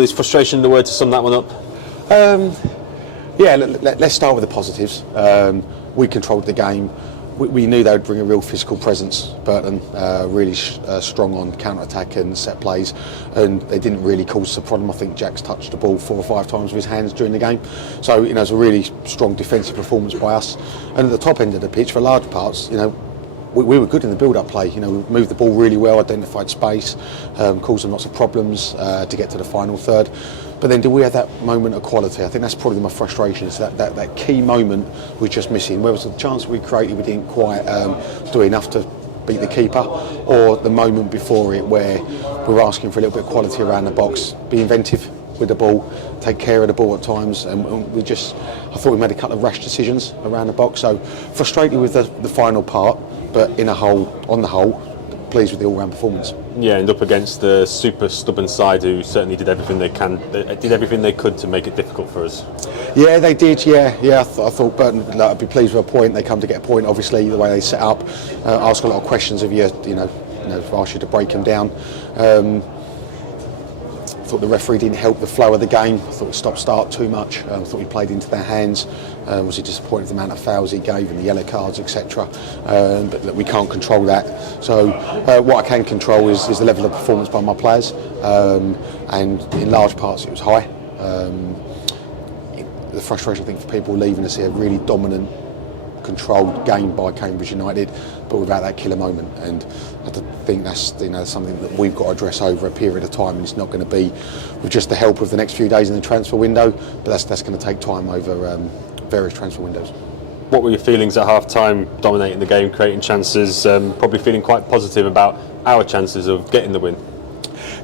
Is frustration the word to sum that one up? Yeah, let's start with the positives. We controlled the game. We knew they would bring a real physical presence. Burton really strong on counter-attack and set plays, and they didn't really cause the problem. I think Jack's touched the ball 4 or 5 times with his hands during the game. So it was a really strong defensive performance by us. And at the top end of the pitch, for large parts, we were good in the build-up play. We moved the ball really well, identified space, caused them lots of problems to get to the final third. But then, do we have that moment of quality? I think that's probably my frustration. Is that key moment we're just missing. Where was the chance we created? We didn't quite do enough to beat the keeper, or the moment before it where we're asking for a little bit of quality around the box, be inventive with the ball, take care of the ball at times, and I thought we made a couple of rash decisions around the box. So frustrated with the final part, but on the whole, pleased with the all-round performance. Yeah, and up against the super stubborn side who certainly did everything they could to make it difficult for us. Yeah, they did. Yeah. I thought Burton would be pleased with a point. They come to get a point. Obviously, the way they set up, ask a lot of questions of you. Ask you to break them down. I thought the referee didn't help the flow of the game. I thought we stop-start too much. I thought we played into their hands. Was he disappointed with the amount of fouls he gave and the yellow cards, etc. But we can't control that. So what I can control is the level of performance by my players, and in large parts it was high. The frustration, I think, for people leaving us here, really dominant, controlled game by Cambridge United, but without that killer moment. And I think that's something that we've got to address over a period of time, and it's not going to be with just the help of the next few days in the transfer window, but that's going to take time over various transfer windows. What were your feelings at half-time, dominating the game, creating chances, probably feeling quite positive about our chances of getting the win?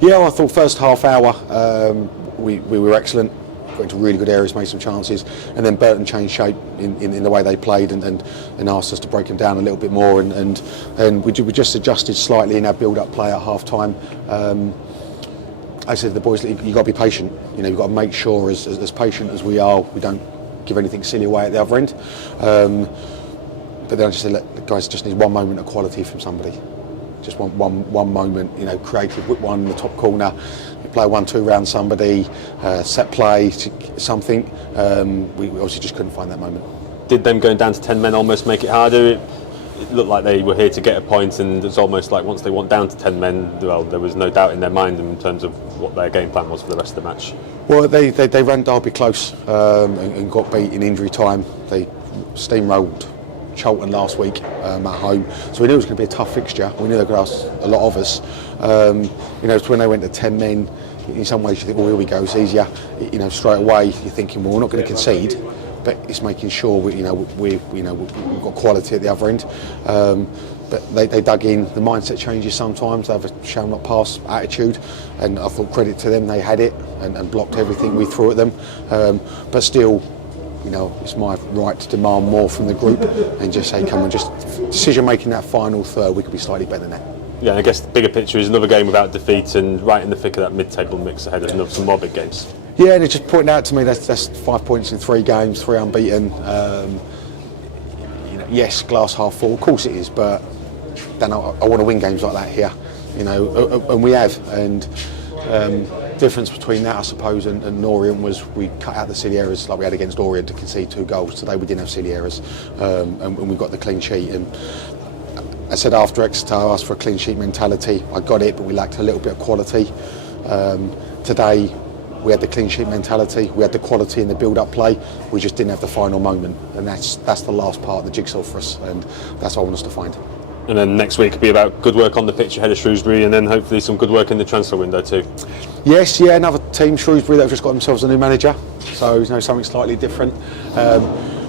Yeah, well, I thought first half hour we were excellent. Got into really good areas, made some chances, and then Burton changed shape in the way they played and asked us to break them down a little bit more, and we just adjusted slightly in our build-up play at half-time. I said to the boys, you've got to be patient. You've got to make sure, as patient as we are, we don't give anything silly away at the other end. But then I just said, look, the guys just need one moment of quality from somebody. Just one moment, creative, whip one in the top corner, play 1-2 round somebody, set play, something. We obviously just couldn't find that moment. Did them going down to 10 men almost make it harder? It looked like they were here to get a point, and it's almost like once they went down to 10 men, well, there was no doubt in their mind in terms of what their game plan was for the rest of the match. Well, they ran Derby close and got beat in injury time. They steamrolled Charlton last week at home, so we knew it was going to be a tough fixture. We knew they could ask a lot of us. When they went to 10 men, in some ways you think, well, here we go, it's easier. Straight away you're thinking, well, we're not going to concede, but it's making sure we've got quality at the other end. But they dug in. The mindset changes sometimes. They have a shall not pass attitude, and I thought credit to them, they had it and blocked everything we threw at them. But still, it's my right to demand more from the group and just say, come on, just decision making that final third, we could be slightly better than that. Yeah, and I guess the bigger picture is another game without defeat and right in the thick of that mid-table mix ahead of some more big games. Yeah, and it's just pointing out to me that's 5 points in 3 games, 3 unbeaten. Yes, glass half full, of course it is, but then I want to win games like that here, and we have. And difference between that, I suppose, and Orient was we cut out the silly errors like we had against Orient to concede 2 goals. Today we didn't have silly errors, and we got the clean sheet. And I said after Exeter, I asked for a clean sheet mentality. I got it, but we lacked a little bit of quality. Today we had the clean sheet mentality. We had the quality in the build-up play. We just didn't have the final moment, and that's the last part of the jigsaw for us, and that's what I want us to find. And then next week will be about good work on the pitch ahead of Shrewsbury, and then hopefully some good work in the transfer window too. Yes, yeah, another team, Shrewsbury, that have just got themselves a new manager, so something slightly different.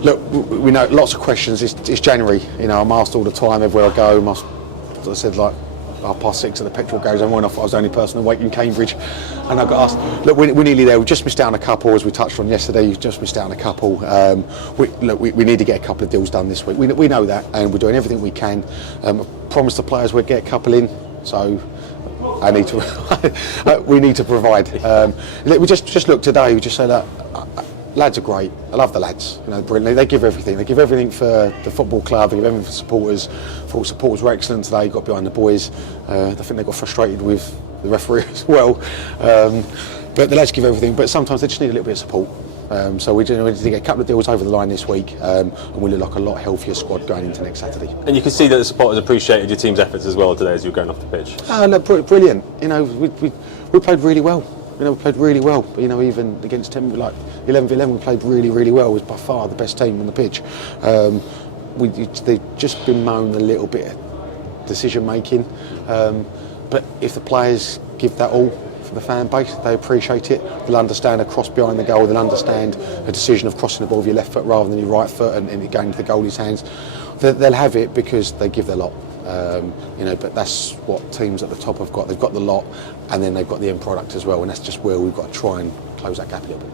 Look, we know lots of questions. It's January. I'm asked all the time everywhere I go. I said, like, 6:30 at the petrol goes. I went off. I was the only person awake in Cambridge, and I got asked. Look, we're nearly there. We just missed out on a couple, as we touched on yesterday. We just missed out on a couple. We need to get a couple of deals done this week. We know that, and we're doing everything we can. I promised the players we'd get a couple in, so I need to. We need to provide. We just look today. We just say that. Lads are great. I love the lads. Brilliant. They give everything. They give everything for the football club. They give everything for supporters. Thought supporters were excellent today. Got behind the boys. I think they got frustrated with the referee as well. But the lads give everything, but sometimes they just need a little bit of support. So we need to get a couple of deals over the line this week, and we look like a lot healthier squad going into next Saturday. And you can see that the supporters appreciated your team's efforts as well today as you were going off the pitch. Oh, no, brilliant. You know, we played really well. You know, we played really well. You know, even against 11v11, we played really, really well. It was by far the best team on the pitch. They've just been moaned a little bit of decision making, but if the players give that all for the fan base, they appreciate it. They'll understand a cross behind the goal. They'll understand a decision of crossing the ball with your left foot rather than your right foot and it going to the goalie's hands. They'll have it because they give their lot. You know, but that's what teams at the top have got. They've got the lot, and then they've got the end product as well, and that's just where we've got to try and close that gap a little bit.